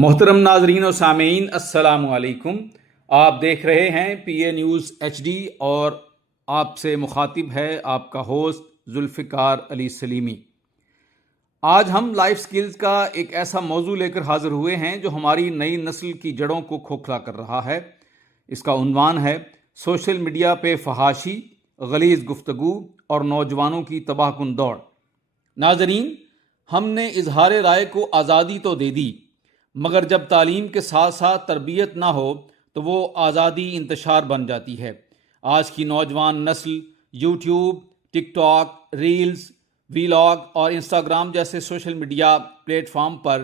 محترم ناظرین و سامعین، السلام علیکم۔ آپ دیکھ رہے ہیں پی اے نیوز ایچ ڈی اور آپ سے مخاطب ہے آپ کا ہوسٹ ذوالفقار علی سلیمی۔ آج ہم لائف سکلز کا ایک ایسا موضوع لے کر حاضر ہوئے ہیں جو ہماری نئی نسل کی جڑوں کو کھوکھلا کر رہا ہے۔ اس کا عنوان ہے سوشل میڈیا پہ فحاشی، غلیظ گفتگو اور نوجوانوں کی تباہ کن دوڑ۔ ناظرین، ہم نے اظہار رائے کو آزادی تو دے دی، مگر جب تعلیم کے ساتھ ساتھ تربیت نہ ہو تو وہ آزادی انتشار بن جاتی ہے۔ آج کی نوجوان نسل یوٹیوب، ٹک ٹاک، ریلز، ویلاگ اور انسٹاگرام جیسے سوشل میڈیا پلیٹ فارم پر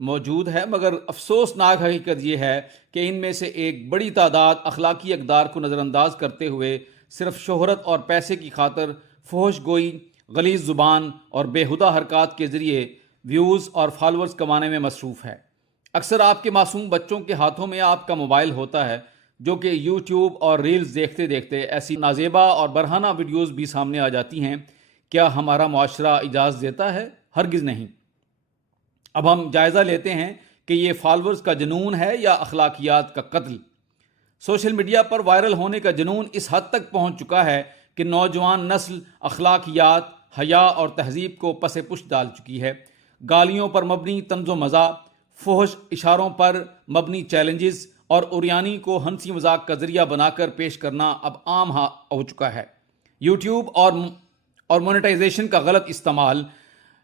موجود ہے، مگر افسوسناک حقیقت یہ ہے کہ ان میں سے ایک بڑی تعداد اخلاقی اقدار کو نظر انداز کرتے ہوئے صرف شہرت اور پیسے کی خاطر فحش گوئی، غلیظ زبان اور بیہودہ حرکات کے ذریعے ویوز اور فالورز کمانے میں مصروف ہے۔ اکثر آپ کے معصوم بچوں کے ہاتھوں میں آپ کا موبائل ہوتا ہے، جو کہ یوٹیوب اور ریلز دیکھتے دیکھتے ایسی نازیبا اور برہنہ ویڈیوز بھی سامنے آ جاتی ہیں۔ کیا ہمارا معاشرہ اجازت دیتا ہے؟ ہرگز نہیں۔ اب ہم جائزہ لیتے ہیں کہ یہ فالورز کا جنون ہے یا اخلاقیات کا قتل۔ سوشل میڈیا پر وائرل ہونے کا جنون اس حد تک پہنچ چکا ہے کہ نوجوان نسل اخلاقیات، حیا اور تہذیب کو پس پش ڈال چکی ہے۔ گالیوں پر مبنی طنز و مزاح، فحش اشاروں پر مبنی چیلنجز اور اوریانی کو ہنسی مذاق کا ذریعہ بنا کر پیش کرنا اب عام ہو چکا ہے۔ یوٹیوب اور مونیٹائزیشن کا غلط استعمال۔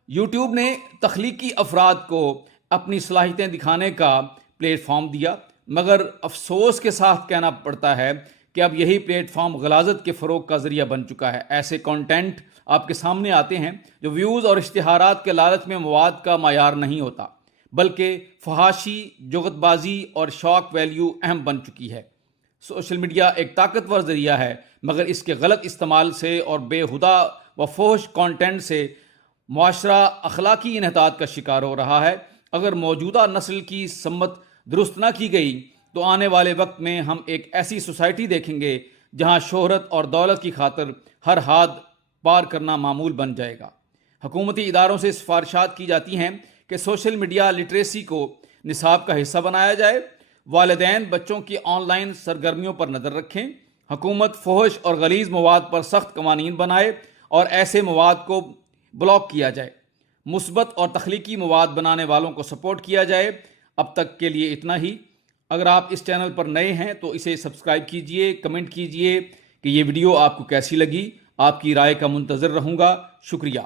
یوٹیوب نے تخلیقی افراد کو اپنی صلاحیتیں دکھانے کا پلیٹ فارم دیا، مگر افسوس کے ساتھ کہنا پڑتا ہے کہ اب یہی پلیٹ فارم غلاظت کے فروغ کا ذریعہ بن چکا ہے۔ ایسے کنٹینٹ آپ کے سامنے آتے ہیں جو ویوز اور اشتہارات کے لالچ میں مواد کا معیار نہیں ہوتا، بلکہ فحاشی، جغد بازی اور شوق ویلیو اہم بن چکی ہے۔ سوشل میڈیا ایک طاقتور ذریعہ ہے، مگر اس کے غلط استعمال سے اور بےہودہ و فحش کانٹینٹ سے معاشرہ اخلاقی انحطاط کا شکار ہو رہا ہے۔ اگر موجودہ نسل کی سمت درست نہ کی گئی تو آنے والے وقت میں ہم ایک ایسی سوسائٹی دیکھیں گے جہاں شہرت اور دولت کی خاطر ہر حد پار کرنا معمول بن جائے گا۔ حکومتی اداروں سے سفارشات کی جاتی ہیں کہ سوشل میڈیا لٹریسی کو نصاب کا حصہ بنایا جائے۔ والدین بچوں کی آن لائن سرگرمیوں پر نظر رکھیں۔ حکومت فحش اور غلیظ مواد پر سخت قوانین بنائے اور ایسے مواد کو بلاک کیا جائے۔ مثبت اور تخلیقی مواد بنانے والوں کو سپورٹ کیا جائے۔ اب تک کے لیے اتنا ہی۔ اگر آپ اس چینل پر نئے ہیں تو اسے سبسکرائب کیجئے، کمنٹ کیجئے کہ یہ ویڈیو آپ کو کیسی لگی۔ آپ کی رائے کا منتظر رہوں گا۔ شکریہ۔